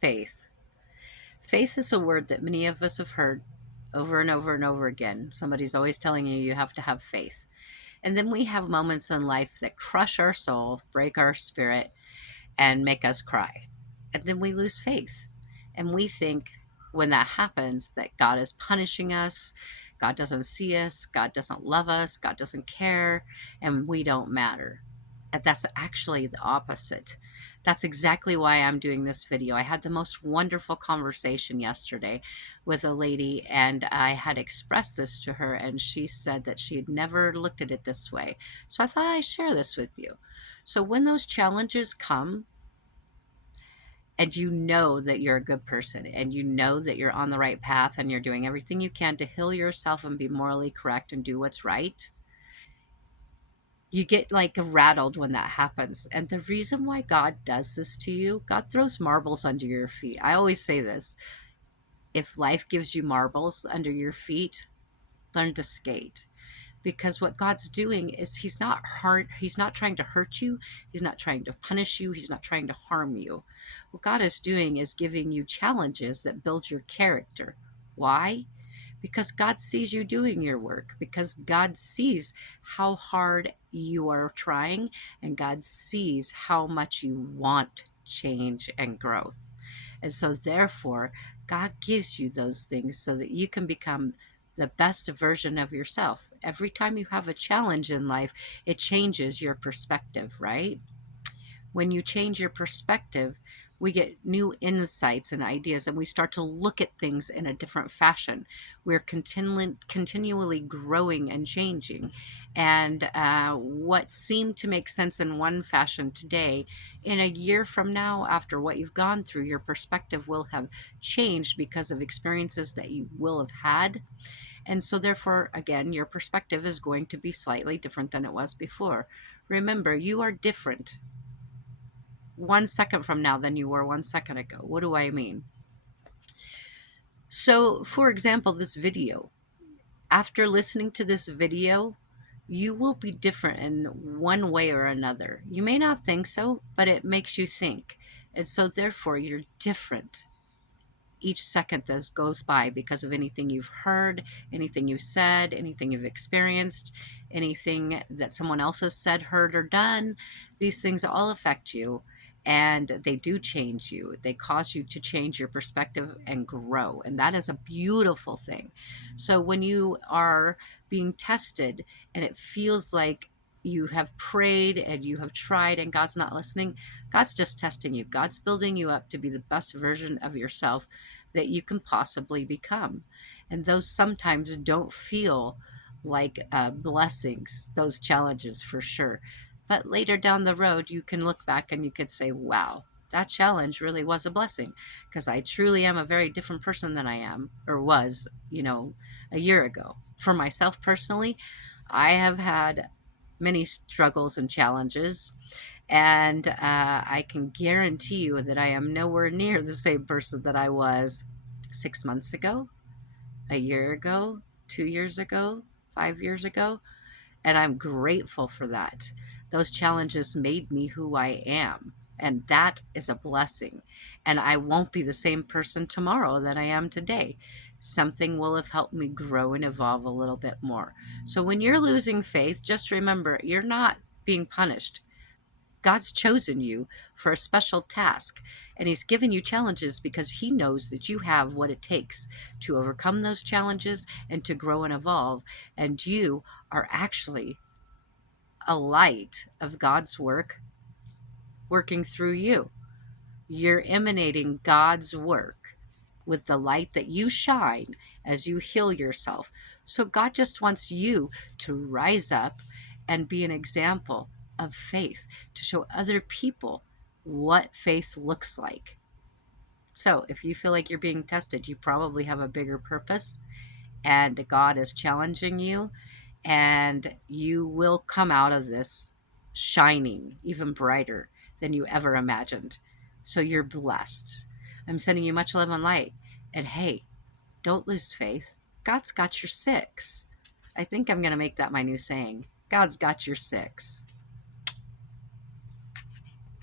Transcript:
Faith. Faith is a word that many of us have heard over and over and over again. Somebody's always telling you you have to have faith. And then we have moments in life that crush our soul, break our spirit, and make us cry. And then we lose faith. And we think when that happens that God is punishing us, God doesn't see us, God doesn't love us, God doesn't care, and we don't matter. And that's actually the opposite. That's exactly why I'm doing this video. I had the most wonderful conversation yesterday with a lady, and I had expressed this to her, and she said that she had never looked at it this way. So I thought I'd share this with you. So when those challenges come, and you know that you're a good person and you know that you're on the right path and you're doing everything you can to heal yourself and be morally correct and do what's right, you get like rattled when that happens. And the reason why God does this to you, God throws marbles under your feet. I always say this: if life gives you marbles under your feet, learn to skate. Because what God's doing is he's not trying to hurt you, he's not trying to punish you, he's not trying to harm you. What God is doing is giving you challenges that build your character. Why? Because God sees you doing your work, because God sees how hard you are trying, and God sees how much you want change and growth. And so therefore, God gives you those things so that you can become the best version of yourself. Every time you have a challenge in life, it changes your perspective, right? When you change your perspective, we get new insights and ideas, and we start to look at things in a different fashion. We're continually growing and changing. And what seemed to make sense in one fashion today, in a year from now, after what you've gone through, your perspective will have changed because of experiences that you will have had. And so therefore, again, your perspective is going to be slightly different than it was before. Remember, you are different 1 second from now than you were 1 second ago. What do I mean? So, for example, this video. After listening to this video, you will be different in one way or another. You may not think so, but it makes you think. And so therefore, you're different each second that goes by because of anything you've heard, anything you've said, anything you've experienced, anything that someone else has said, heard, or done. These things all affect you, and they do change you. They cause you to change your perspective and grow, and that is a beautiful thing. So when you are being tested and it feels like you have prayed and you have tried and God's not listening, God's just testing you. God's building you up to be the best version of yourself that you can possibly become. And those sometimes don't feel like blessings, those challenges for sure. But later down the road, you can look back and you could say, wow, that challenge really was a blessing, because I truly am a very different person than I am or was, a year ago. For myself personally, I have had many struggles and challenges, and I can guarantee you that I am nowhere near the same person that I was 6 months ago, a year ago, 2 years ago, 5 years ago. And I'm grateful for that. Those challenges made me who I am. And that is a blessing. And I won't be the same person tomorrow that I am today. Something will have helped me grow and evolve a little bit more. So when you're losing faith, just remember, you're not being punished. God's chosen you for a special task, and he's given you challenges because he knows that you have what it takes to overcome those challenges and to grow and evolve. And you are actually a light of God's work working through you. You're emanating God's work with the light that you shine as you heal yourself. So God just wants you to rise up and be an example of faith, to show other people what faith looks like. So if you feel like you're being tested, you probably have a bigger purpose, and God is challenging you, and you will come out of this shining even brighter than you ever imagined. So you're blessed. I'm sending you much love and light. And hey, don't lose faith. God's got your six. I think I'm going to make that my new saying. God's got your six.